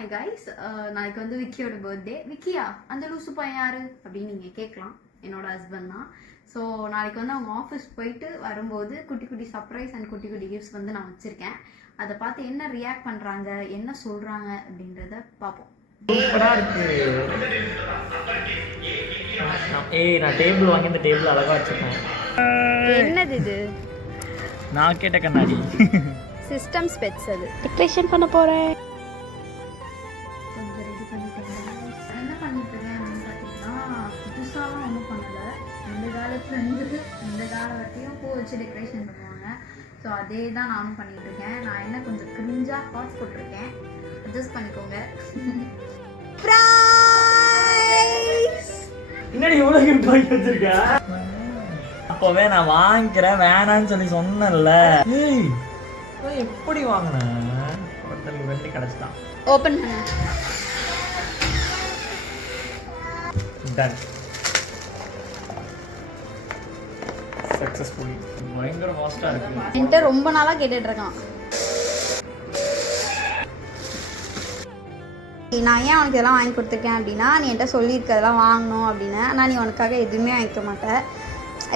Hi guys, நாளைக்கு வந்து விக்கியோட birthday. விக்கியா அந்த லூசு பையன் யாரு அப்படின்னு நீங்கள் கேட்கலாம். என்னோட ஹஸ்பண்ட் தான். ஸோ நாளைக்கு வந்து அவங்க ஆஃபீஸ் போயிட்டு வரும்போது குட்டி குட்டி சர்ப்ரைஸ் அண்ட் குட்டி குட்டி கிஃப்ட்ஸ் வந்து நான் வச்சுருக்கேன். அதை பார்த்து என்ன ரியாக்ட் பண்ணுறாங்க, என்ன சொல்கிறாங்க அப்படின்றத பார்ப்போம். சூப்பராக இருக்கு. நான் டேபிள் வாங்கி இந்த டேபிள் அழகாக வச்சுருக்கேன். என்னது இது? நான் கேட்ட கண்ணாடி சிஸ்டம் ஸ்பெட்ஸ். அது டெக்கரேஷன் பண்ண போகிறேன். கொஞ்சம் ரெடி பண்ணிட்டேன். என்ன பண்ணிட்டுருக்கேன் அப்படின்னு பார்த்தீங்கன்னா, புதுசாலாம் ஒன்றும் பண்ணலை. இந்த காலத்துலேருந்து இந்த காலம் வரைக்கும் பூ வச்சு டெக்கரேஷன் பண்ணுவாங்க. ஸோ அதே தான் நானும் பண்ணிகிட்ருக்கேன். நான் என்ன கொஞ்சம் கிரிஞ்சாக ஹாட் போட்டிருக்கேன், அட்ஜஸ்ட் பண்ணிக்கோங்க. என்னடி இவ்வளோ கிஃப்ட் வாங்கி வச்சிருக்க? அப்போவே நான் வாங்கிக்கிறேன் வேணான்னு சொல்லி சொன்னேன்ல. ஏய் எப்படி வாங்கினேன்? ஒருத்தருக்கு வெள்ளி கிடச்சிட்டான். ஓப்பன் பண்ண டன். சக்ஸஸ்ஃபுல்லி. பயங்கர ஃபாஸ்ட்டாக இருக்கு. என்கிட்ட ரொம்ப நாளாக கேட்டுட்ருக்கான். நான் ஏன் உனக்கு இதெல்லாம் வாங்கி கொடுத்துருக்கேன் அப்படின்னா, நீ என்கிட்ட சொல்லியிருக்கிறதெல்லாம் வாங்கணும் அப்படின்னு. ஆனால் நீ உனக்காக எதுவுமே வாங்கிக்க மாட்டேன்.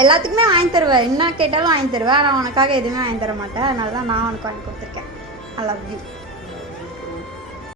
எல்லாத்துக்குமே வாங்கி தருவேன், என்ன கேட்டாலும் வாங்கி தருவேன். ஆனால் உனக்காக எதுவுமே வாங்கி தர மாட்டேன். அதனால தான் நான் உனக்கு வாங்கி கொடுத்துருக்கேன். I love you.